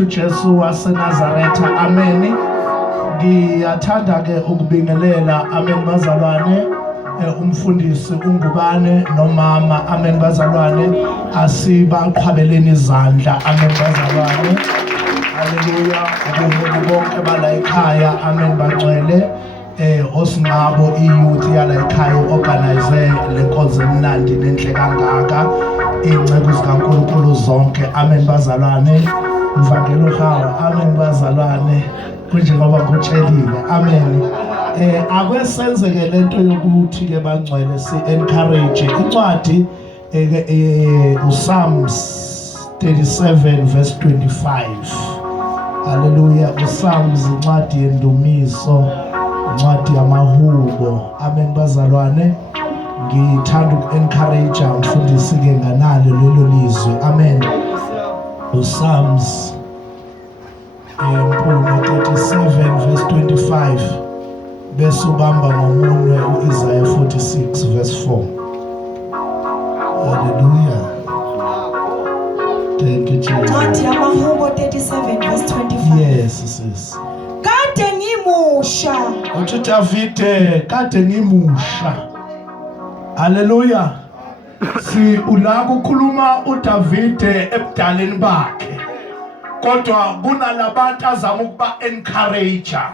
wethu Jesu waseNazaretha. Amen. Ngiyathanda ke ukubingelela amen bazalwane umfundisi ungubane nomama amen bazalwane asibaqhwabeleni izandla amen bazalwane. Haleluya. Bonke bala ekhaya amen bangcwele osingabo iyouth yala ekhaya organize lenkonzo emnandi nenhle kangaka ingcebo zikaNkulunkulu zonke amen bazalwane. Mvangelo hawa amen bazalwane kunjengoba kutshelile amen. Akwesenzeke lento yokuthi ke bangcwele si encourage incwadi uPsalms 37 verse 25. Haleluya. uPsalms incwadi yendumiso, incwadi yamahubo amen bazalwane. Ngithanda uku-encourage umfundisi ke nganalo lelo lizwe amen. uPsalms 37 verse 25 bese ubamba ngomunwe uIsaiah 46 verse 4. Hallelujah. Thank you Jesus. Incwadi yamahubo 37 verse 25. Yes sis. Kade ngimusha. Uthi Davide kade ngimusha. Hallelujah. Si ulaka ukukhuluma uDavide ebudaleni bakhe. Kodwa kunalabantu azama ukuba encourager.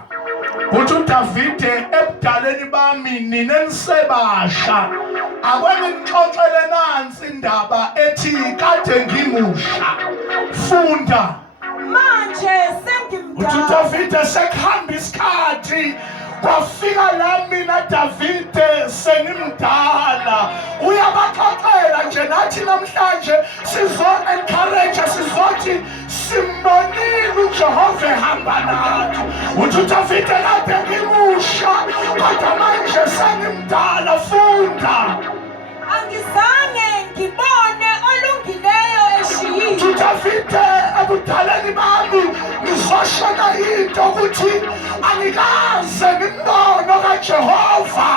Uthi uDavide ebudaleni bami ninenisebasha. Akwena ngixoxele nansi indaba ethi kade ngimusha. Funda. Manje sengimdala. Uthi Davide sekuhamba isikhathi kwafika la mina Davide sengimdala. Uyabaxoxela nje nathi namhlanje sizo encourage sizothi simbonile uJehova ehamba nathi. Uthi Davide kade ngimusha kodwa manje sengimdala. Funda. Angizange ngibone olungileyo eshiyile. Uthi Davide ebudaleni bami ngizoshona into ukuthi angikaze ngimbono kaJehova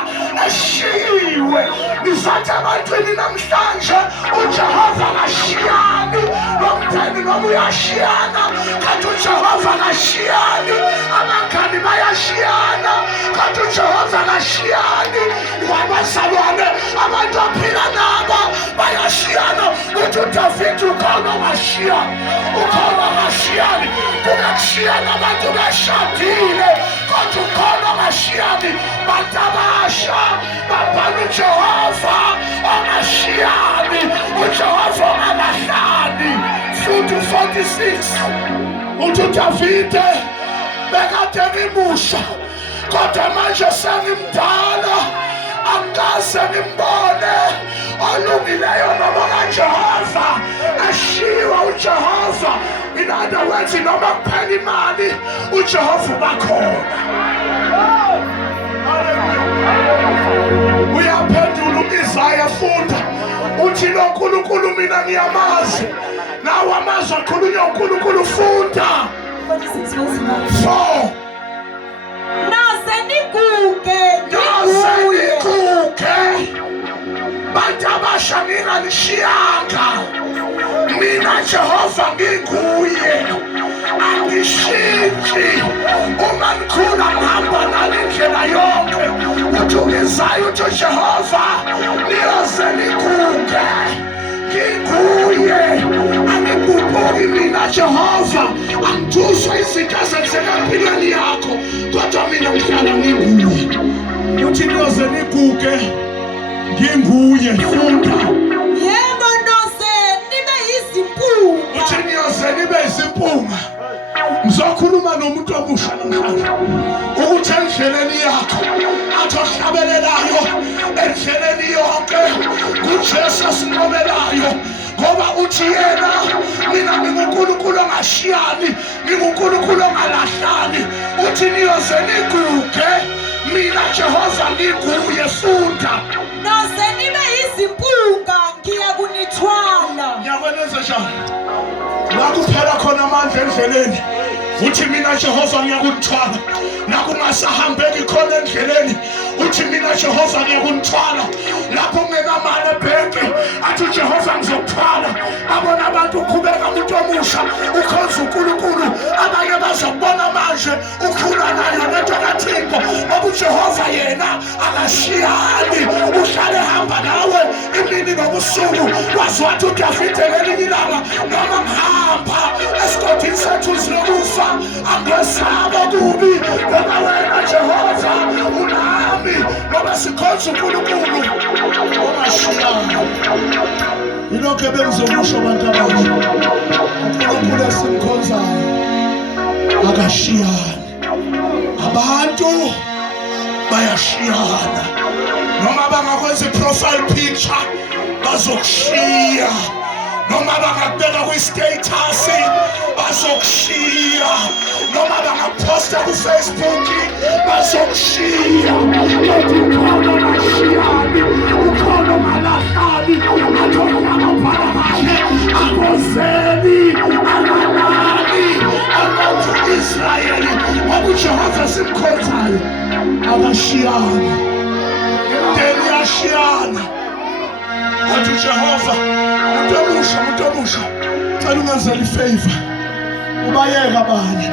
eshiwe. Ngizathi ebantwini namhlanje uJehova kashiyani nomndeni noma uyashiyana kanti uJehova kashiyani. Abangani bayashiyana kanti uJehova kashiyani. Wabazalwane abantu aphila nabo bayashiyana. Uthi uDavide ukhona ngashiyana ukhona ngashiyani. Kungakushiyana abantu beshadile kodwa ukhona ngashiyani. Batabasha babhana uJehova ongashiyani uJehova ongalahlani. Futhi 46 uthi uDavide bekade ngimusha kodwa manje sengimdala angikaze ngimbone olungileyo noma kaJehova ashiwa uJehova. In other words noma kuphela imali uJehova ubakhona. Uyaphendula uIsaiah. Funda. Uthi lo nkulunkulu mina ngiyamazi nawe amazi akhulunywa uNkulunkulu. Funda. 46 verse 9. 4 Naze niguge bantu abasha nginganishiyanga mina Jehova nginguye angishintshi. Uma ngikhula ngihamba nalendlela yonke. Uthi uIsaiah uthi Jehova niyoze niguge nginguye angiguquki mina Jehova. Angithuswa izinto ezenzeka empilweni yakho kodwa mina ngihlala nginguye. Uthi niyoze niguge nginguye. Funda. yebo nose nibe yizimpunga. Uthi niyoze nibe yizimpunga. Ngizokhuluma nomuntu omusha namhlanje ukuthi endleleni yakho athi ohlabelelayo endleleni yonke kuJesu sinqobelayo. Ngoba uthi yena mina nginguNkulunkulu ongashiyani nginguNkulunkulu ongalahlani. Uthi niyoze niguge mina Jehova nginguye. Funda. Nose nibe yizimpunga ngiyakunithwala. Ngiyakwenza njani la kuphela khona amandla endleleni uthi mina Jehova ngiyakunithwala nakungasahambeki khona endleleni uthi mina Jehova ngiyakunithwala lapho ungenamali ebhenki athi Jehova ngizokuthwala abona abantu uqhubeka umuntu omusha ukhonza uNkulunkulu abanye bazobona manje ukhula nayo lento kaThixo ngoba uJehova yena akashiyani uhlale hamba nawe imini nobusuku wazi wathi uDavide ngelinye ilanga noma ngihamba esigodini sethu silokufa angwesaba kubi ngoba wena Jehova unami ngoba sikhonza uNkulunkulu ongashiyani yilokho ebengizokusho abantu abasha uNkulunkulu esimkhonzayo akashiyani abantu bayashiyana noma bangakwenza i-profile picture bazokushiya noma bangakubeka kwi-status bazokushiya noma bangaposta ku-Facebook bazokushiya kodwa ukhona ongashiyani ukhona ongalahlani athona amabhala kahle akozeli alalali abantu Israyeli ngoba uJehova simkhonzayo akashiyani imindeni iyashiyana athi uJehova umuntu omusha cela ungenzela ifavor ubayeka abanye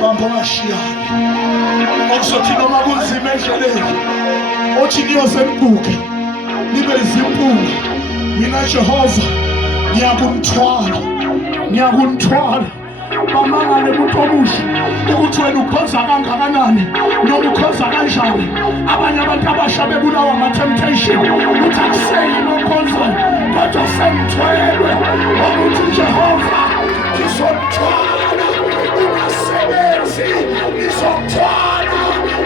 bamba ongashiyani okuzothi noma kunzima endleleni othi niyoze nibuke nibe izimpunga mina Jehova ngiyakunithwala bamangale umuntu omusha ukuthi wena ukhonza kangakanani noma ukhonza kanjani abanye abantu abasha bebulawa ama-temptation uthi akuseyi nokhonzayo kodwa sengithwelwe ukuthi uJehova ngizomthwala ungasebenzi ngizomthwala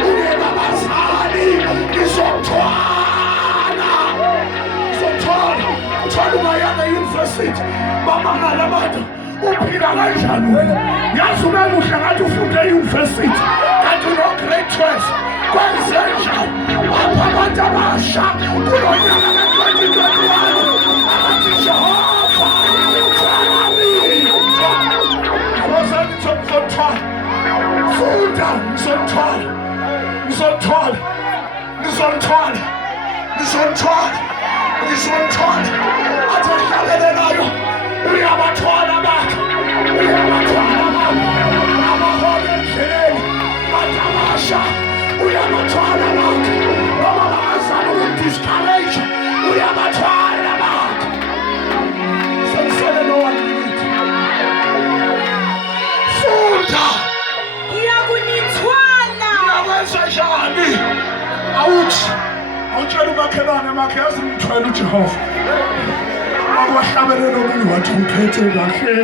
ungeka bazali ngizomthwala ungayanga e-university bamangale abantu uphila kanjani wena yazi ube muhle ngathi ufunde e-university kanti uno-grade 12 kwenzenjani apha abantu abasha kulo nyaka ka-2021 abathi Jehova ngizomthwala funda ngizomthwala athi ahlabelelayo uyabathwala bakhe abaholi endleleni batabasha uyabathwala bakhe noma bangazama ukudiscourage uyabathwala bakhe sensele no one minute funda ngiyakunithwala uyakwenza njani awuthi awutshela umakhelwane makhe yazi ngithwele uJehova akwahlabelela omunye wathi ngiphethe kahle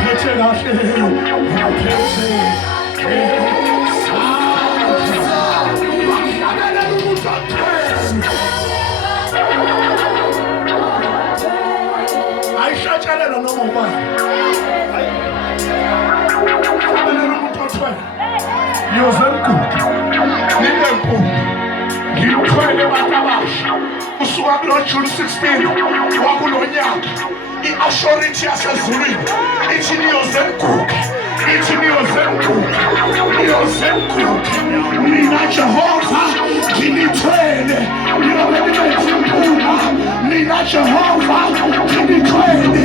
phethe kahle wahlabelela umuntu ayishatshalela noma ubani wahlabelela umuntu othwele yoze mgudu ninempunga ngimthwele abantu abasha kusuka kulo June 16 wakulonyaka i-authority yasezulwini ithi niyoze mgudu mina Jehova nginithwele niyobe nibenza impunga mina Jehova nginithwele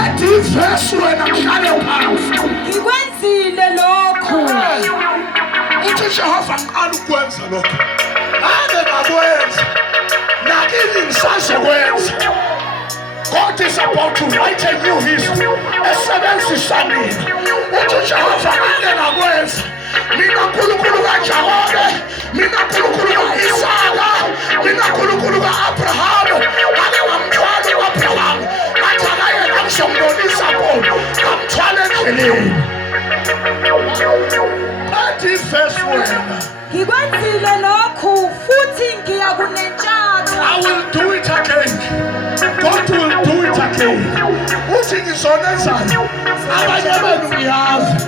athi ivesi wena mhlale phansi ngikwenzile lokho uthi Jehova ngiqala ukwenza lokho ake ngakwenza nakini ngisazokwenza God is about to write a new history esebenzisa mina uthi Jehova ake ngakwenza mina nkulunkulu kaJakobe mina nkulunkulu ka-Isaka mina nkulunkulu ka-Abrahamu ake ngamthwala u-Abrahamu ngathi akayena ngizomlolisa bona ngamthwala endleleni athi ivesi wena ngikwenzile lokhu futhi ngiyakunentshatha I will do it again. God will do it again. Uthi ngizonenzani abanye benu ngiyazi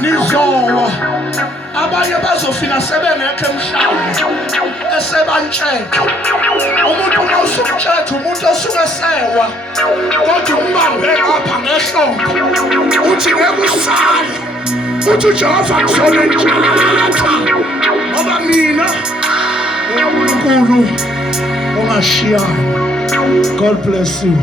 nizowa abanye bazofika sebengekho emhlabeni esebantshela umuntu uma usumtshela umuntu osuke sewa kodwa umbambe lapha ngehlombe uthi ngeke usale uthi uJehova ngizonentshatha ngoba mina uNkulunkulu ongashiyana. God bless you.